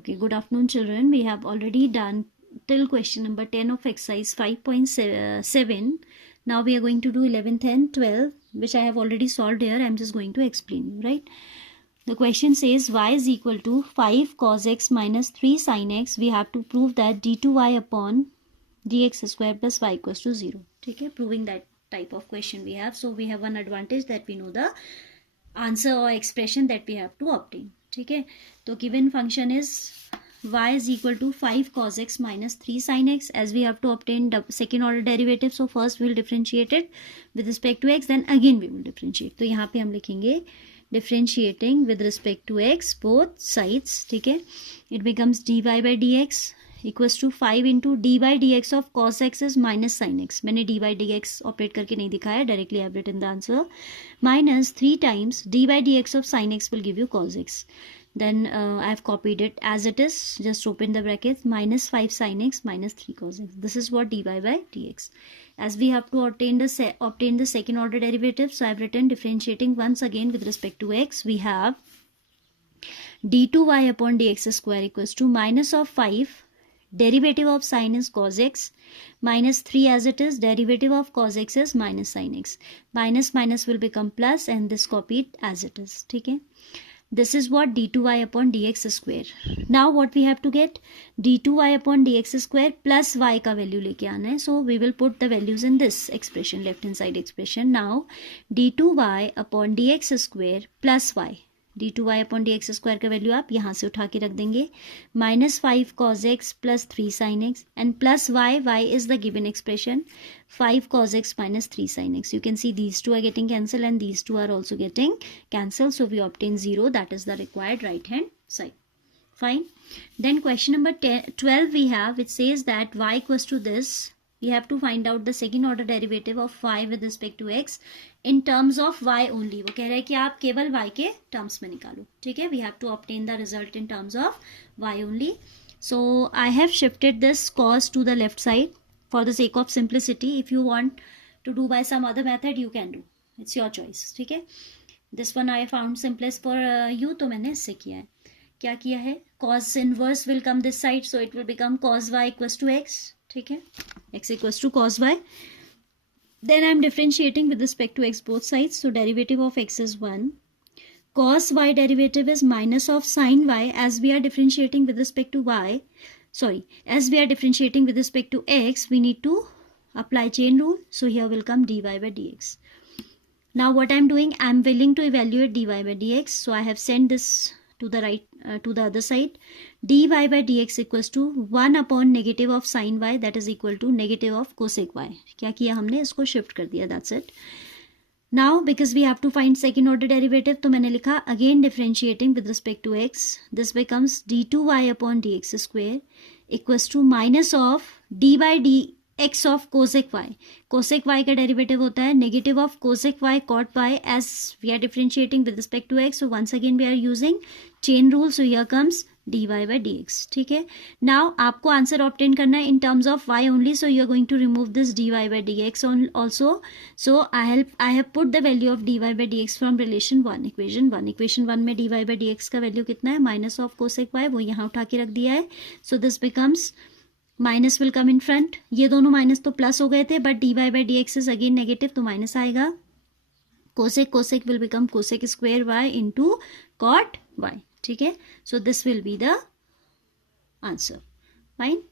Okay, good afternoon children. We have already done till question number 10 of exercise 5.7. Now we are going to do 11th and 12th, which I have already solved here. I am just going to explain you, right? The question says y is equal to 5 cos x minus 3 sin x. We have to prove that d2y upon dx square plus y equals to 0. Okay, proving that type of question we have. So we have one advantage that we know the answer or expression that we have to obtain. ठीक है, तो given function is y is equal to 5 cos x minus 3 sin x. As we have to obtain the second order derivative, so first we will differentiate it with respect to x, then again we will differentiate. तो यहाँ पे हम लिखेंगे differentiating with respect to x both sides. ठीक है, it becomes dy by dx equals to 5 into d by d x of cos x is minus sine x. मैंने d by d x operate करके नहीं दिखाया, directly I have written the answer. Minus 3 times d by d x of sine x will give you cos x. Then I have copied it as it is. Just open the brackets. Minus 5 sin x minus 3 cos x. This is what dy by dx. As we have to obtain the second order derivative, so I have written differentiating once again with respect to x. We have d2y upon dx square equals to minus of 5. Derivative of sin is cos x minus 3 as it is. Derivative of cos x is minus sin x. Minus minus will become plus and this copied as it is. ठीक है, this is what d2y upon dx square. Now what we have to get, d2y upon dx square plus y का value लेके आना है. So we will put the values in this expression, left hand side expression. Now d2y upon dx square plus y, d2y upon d x square का value आप यहाँ से उठा के रख देंगे. Minus 5 cos x plus 3 sine x and plus y. Y is the given expression 5 cos x minus 3 sin x. You can see these two are getting cancelled and these two are also getting cancelled. So we obtain 0. That is the required right hand side. Fine. Then question number 12 we have, which says that y equals to this. We have to find out the second order derivative of y with respect to x in terms of y only. वो कह रहा है कि आप केवल y के terms में निकालो. ठीक है, we have to obtain the result in terms of y only. So I have shifted this cos to the left side for the sake of simplicity. If you want to do by some other method, you can do. It's your choice. ठीक है, this one I found simplest for you, तो मैंने इससे किया है. क्या किया है, cos inverse will come this side, so it will become cos y equals to x. ठीक है, x equals to cos y. Then I am differentiating with respect to x both sides. So derivative of x is 1. Cos y derivative is minus of sin y. As we are differentiating with respect to y, as we are differentiating with respect to x, we need to apply chain rule. So here will come dy by dx. Now what I am doing, I am willing to evaluate dy by dx. So I have sent this to the right, to the other side. dy by dx equals to 1 upon negative of sin y, that is equal to negative of cosec y. क्या किया हमने, इसको shift कर दिया, that's it. Now because we have to find second order derivative, तो मैंने लिखा again differentiating with respect to x. This becomes d2y upon dx square equals to minus of d by dx of cosec y. cosec y का derivative होता है negative of cosec y cot y. As we are differentiating with respect to x, so once again we are using chain rule. So here comes dy by dx. ठीक है, now आपको answer obtain करना है in terms of y only. So you are going to remove this dy by dx also. So I have put the value of dy by dx from relation 1, equation 1. equation 1 में dy by dx का value कितना है, minus of cosec y, वो यहाँ उठा के रख दिया है. So this becomes minus will come in front. ये दोनों माइनस तो प्लस हो गए थे, but d y by d x is again negative, तो माइनस आएगा. Cosec will become cosec square y into cot y. ठीक है, so this will be the answer. Fine.